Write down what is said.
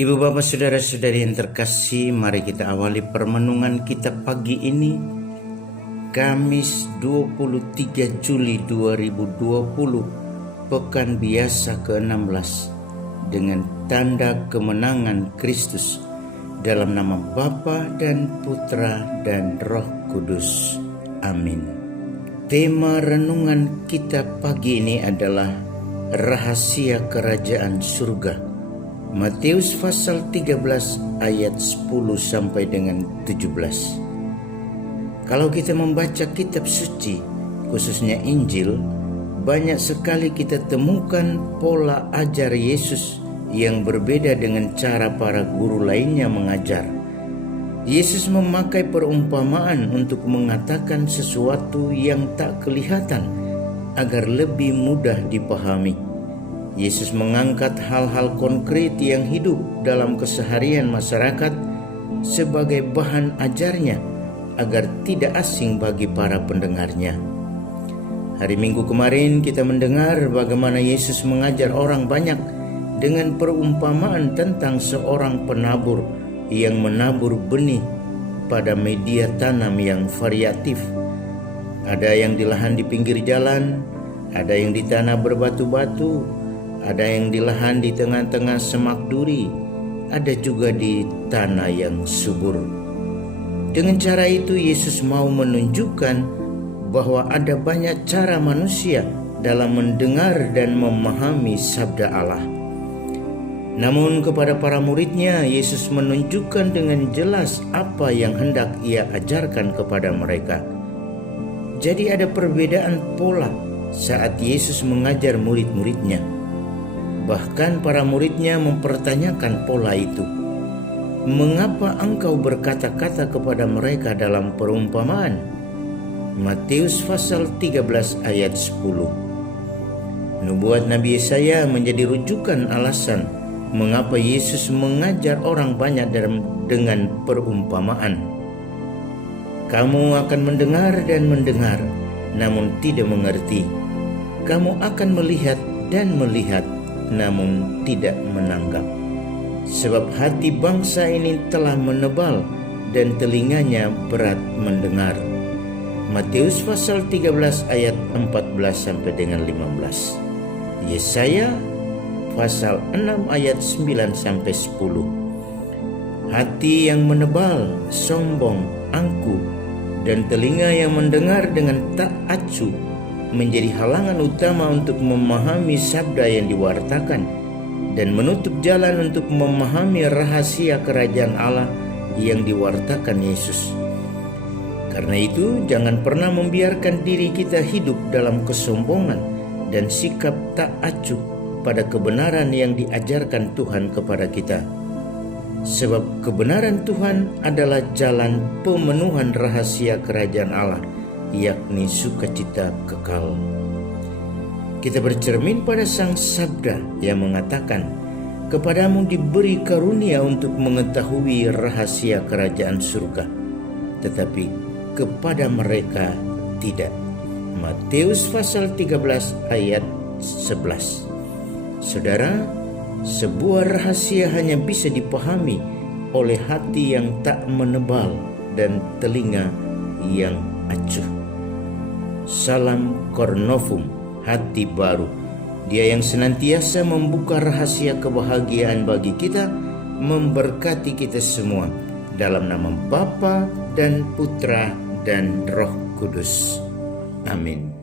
Ibu bapak saudara-saudari yang terkasih, mari kita awali permenungan kita pagi ini, Kamis 23 Juli 2020, Pekan Biasa ke-16, dengan tanda kemenangan Kristus, dalam nama Bapa dan Putra dan Roh Kudus. Amin. Tema renungan kita pagi ini adalah rahasia kerajaan surga. Matius pasal 13 ayat 10 sampai dengan 17. Kalau kita membaca kitab suci, khususnya Injil, banyak sekali kita temukan pola ajar Yesus yang berbeda dengan cara para guru lainnya mengajar. Yesus memakai perumpamaan untuk mengatakan sesuatu yang tak kelihatan agar lebih mudah dipahami. Yesus mengangkat hal-hal konkret yang hidup dalam keseharian masyarakat sebagai bahan ajarnya agar tidak asing bagi para pendengarnya. Hari Minggu kemarin kita mendengar bagaimana Yesus mengajar orang banyak dengan perumpamaan tentang seorang penabur yang menabur benih pada media tanam yang variatif. Ada yang di lahan di pinggir jalan, ada yang di tanah berbatu-batu, ada yang di lahan di tengah-tengah semak duri, ada juga di tanah yang subur. Dengan cara itu Yesus mau menunjukkan bahwa ada banyak cara manusia dalam mendengar dan memahami sabda Allah. Namun kepada para muridnya, Yesus menunjukkan dengan jelas apa yang hendak ia ajarkan kepada mereka. Jadi ada perbedaan pola saat Yesus mengajar murid-muridnya. Bahkan para muridnya mempertanyakan pola itu. Mengapa engkau berkata-kata kepada mereka dalam perumpamaan? Matius pasal 13 ayat 10. Nubuat Nabi Yesaya menjadi rujukan alasan mengapa Yesus mengajar orang banyak dengan perumpamaan. Kamu akan mendengar dan mendengar, namun tidak mengerti. Kamu akan melihat dan melihat, namun tidak menangkap. Sebab hati bangsa ini telah menebal dan telinganya berat mendengar. Matius pasal 13 ayat 14 sampai dengan 15. Yesaya pasal 6 ayat 9 sampai 10. Hati yang menebal, sombong, angkuh, dan telinga yang mendengar dengan tak acuh menjadi halangan utama untuk memahami sabda yang diwartakan dan menutup jalan untuk memahami rahasia kerajaan Allah yang diwartakan Yesus. Karena itu, jangan pernah membiarkan diri kita hidup dalam kesombongan dan sikap tak acuh pada kebenaran yang diajarkan Tuhan kepada kita. Sebab kebenaran Tuhan adalah jalan pemenuhan rahasia kerajaan Allah, yakni sukacita kekal. Kita bercermin pada Sang Sabda yang mengatakan, kepadamu diberi karunia untuk mengetahui rahasia kerajaan surga, tetapi kepada mereka tidak. Matius pasal 13 ayat 11. Saudara, sebuah rahasia hanya bisa dipahami oleh hati yang tak menebal dan telinga yang acuh. Salam Cornovum, hati baru. Dia yang senantiasa membuka rahasia kebahagiaan bagi kita, memberkati kita semua. Dalam nama Bapa dan Putra dan Roh Kudus. Amin.